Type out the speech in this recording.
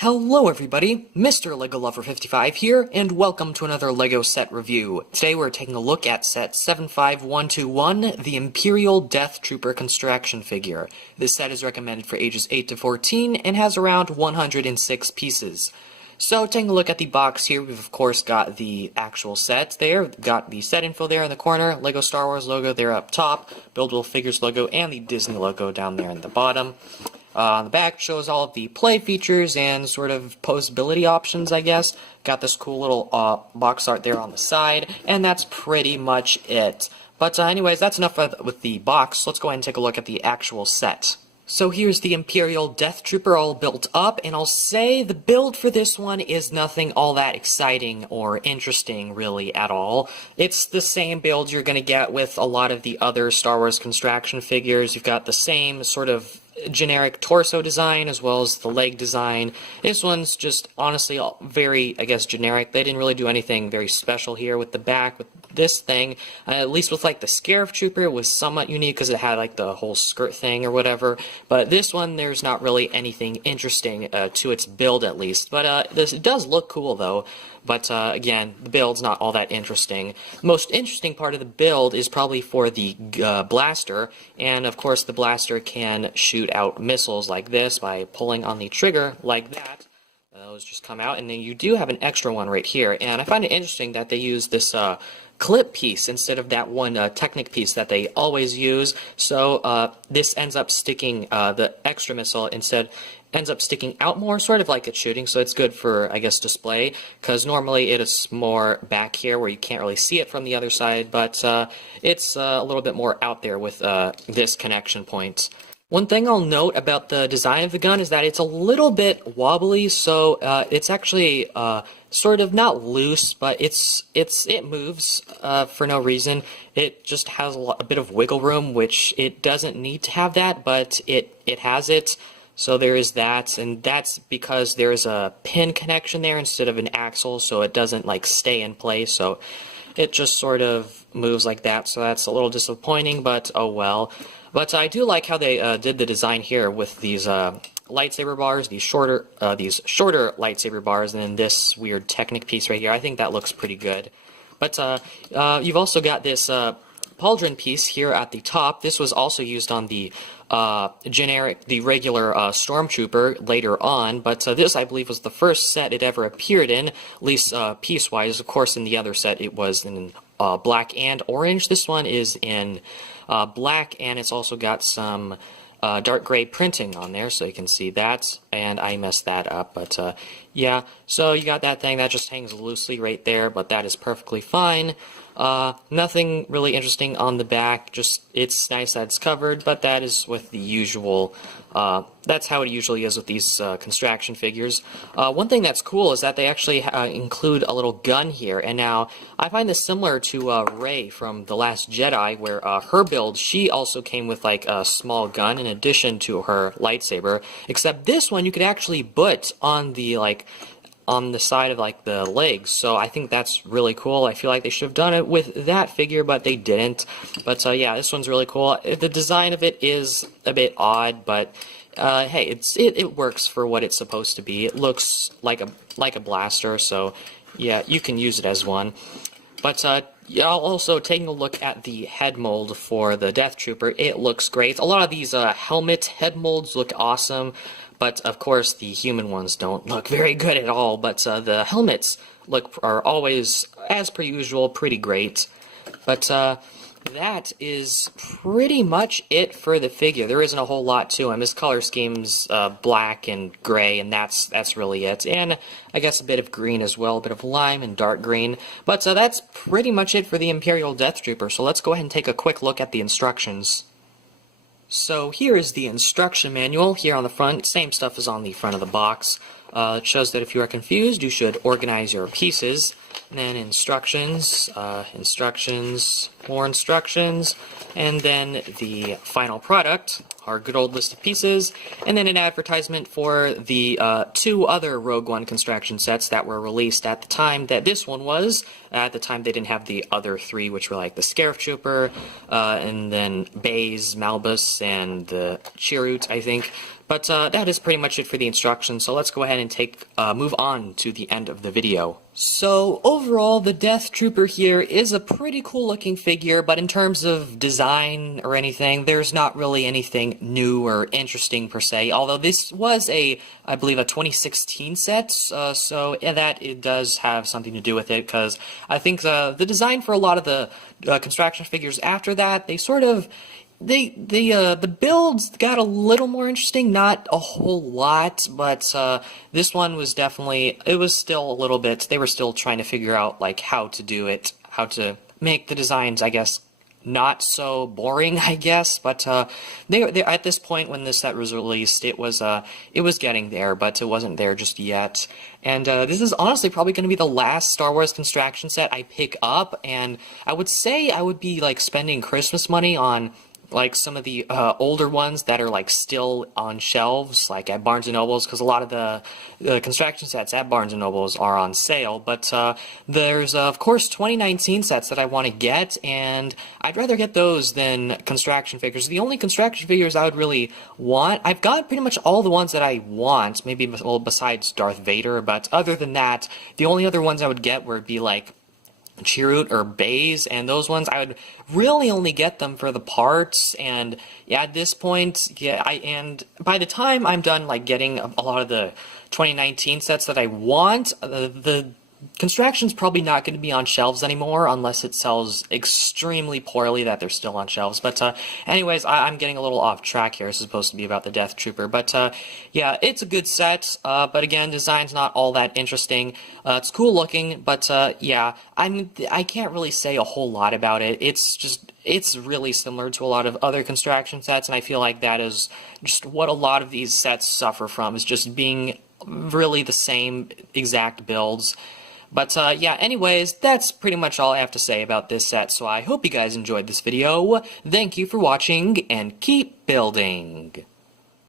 Hello everybody, Mr. LEGO Lover 55 here, and welcome to another LEGO set review. Today we're taking a look at set 75121, the Imperial Death Trooper Construction Figure. This set is recommended for ages 8 to 14 and has around 106 pieces. So taking a look at the box here, we've of course got the actual set there, got the set info there in the corner, LEGO Star Wars logo there up top, Buildable Figures logo, and the Disney logo down there in the bottom. On the back shows all of the play features and sort of posability options, I guess. Got this cool little box art there on the side, and that's pretty much it. But anyways, that's enough with the box. Let's go ahead and take a look at the actual set. So here's the Imperial Death Trooper all built up, and I'll say the build for this one is nothing all that exciting or interesting really at all. It's the same build you're going to get with a lot of the other Star Wars construction figures. You've got the same sort of generic torso design as well as the leg design. This one's just honestly very, I guess, generic. They didn't really do anything very special here with the back. With this thing, at least with like the Scarif Trooper, it was somewhat unique because it had like the whole skirt thing or whatever. But this one, there's not really anything interesting to its build at least. But it does look cool though. But again, the build's not all that interesting. The most interesting part of the build is probably for the blaster, and of course the blaster can shoot out missiles like this by pulling on the trigger like that. Those just come out, and then you do have an extra one right here, and I find it interesting that they use this clip piece instead of that one Technic piece that they always use. So this ends up sticking, the extra missile instead ends up sticking out more, sort of like it's shooting, so it's good for, I guess, display, because normally it is more back here where you can't really see it from the other side, but it's a little bit more out there with this connection point. One thing I'll note about the design of the gun is that it's a little bit wobbly, so it's actually sort of not loose, but it moves for no reason. It just has a bit of wiggle room, which it doesn't need to have that, but it has it. So there is that, and that's because there's a pin connection there instead of an axle, so it doesn't like stay in place, so it just sort of moves like that, so that's a little disappointing, but oh well. But I do like how they did the design here with these lightsaber bars, these shorter lightsaber bars, and then this weird Technic piece right here. I think that looks pretty good. But you've also got this pauldron piece here at the top. This was also used on the regular Stormtrooper later on, but this, I believe, was the first set it ever appeared in, at least piece-wise. Of course, in the other set, it was in black and orange. This one is in black, and it's also got some dark gray printing on there, so you can see that, and I messed that up, but yeah, so you got that thing that just hangs loosely right there, but that is perfectly fine. Nothing really interesting on the back, just it's nice that it's covered, but that is with the usual, that's how it usually is with these construction figures. One thing that's cool is that they actually include a little gun here, and now I find this similar to Rey from The Last Jedi, where her build, she also came with like a small gun in addition to her lightsaber, except this one you could actually put on the on the side of like the legs, so I think that's really cool. I feel like they should have done it with that figure, but they didn't. But yeah, this one's really cool. The design of it is a bit odd, but hey, it works for what it's supposed to be. It looks like a blaster, so yeah, you can use it as one. But yeah, also taking a look at the head mold for the Death Trooper, it looks great. A lot of these helmet head molds look awesome, but of course the human ones don't look very good at all. But the helmets are always, as per usual, pretty great. But that is pretty much it for the figure. There isn't a whole lot to him. His color scheme's black and gray, and that's really it. And I guess a bit of green as well, a bit of lime and dark green. But that's pretty much it for the Imperial Death Trooper. So let's go ahead and take a quick look at the instructions. So here is the instruction manual here on the front. Same stuff as on the front of the box. It shows that if you are confused, you should organize your pieces. And then instructions, more instructions, and then the final product, our good old list of pieces, and then an advertisement for the two other Rogue One construction sets that were released at the time that this one was. At the time they didn't have the other three, which were like the Scarif Trooper, and then Baze, Malbus, and the Chirrut, I think. But that is pretty much it for the instructions, so let's go ahead and move on to the end of the video. So, overall, the Death Trooper here is a pretty cool looking figure, but in terms of design or anything, there's not really anything new or interesting per se, although this was I believe, a 2016 set, so yeah, that it does have something to do with it, because I think the design for a lot of the construction figures after that, they sort of... the builds got a little more interesting, not a whole lot, but this one was definitely, it was still a little bit, they were still trying to figure out, like, how to do it, how to make the designs, I guess, not so boring, I guess, but they at this point when this set was released, it was getting there, but it wasn't there just yet. And this is honestly probably going to be the last Star Wars construction set I pick up, and I would say I would be, like, spending Christmas money on, like, some of the older ones that are, like, still on shelves, like at Barnes & Noble's, because a lot of the construction sets at Barnes & Noble's are on sale, but there's, of course, 2019 sets that I want to get, and I'd rather get those than construction figures. The only construction figures I would really want, I've got pretty much all the ones that I want, maybe, well, besides Darth Vader, but other than that, the only other ones I would get would be, like, Chirrut or Baze, and those ones I would really only get them for the parts, and yeah, at this point, yeah, and by the time I'm done, like, getting a lot of the 2019 sets that I want, the construction's probably not going to be on shelves anymore unless it sells extremely poorly that they're still on shelves. But anyways, I'm getting a little off track here. This is supposed to be about the Death Trooper. But yeah, it's a good set. But again, design's not all that interesting. It's cool looking, but yeah, I can't really say a whole lot about it. It's really similar to a lot of other construction sets, and I feel like that is just what a lot of these sets suffer from, is just being really the same exact builds. But yeah, anyways, that's pretty much all I have to say about this set, so I hope you guys enjoyed this video. Thank you for watching, and keep building!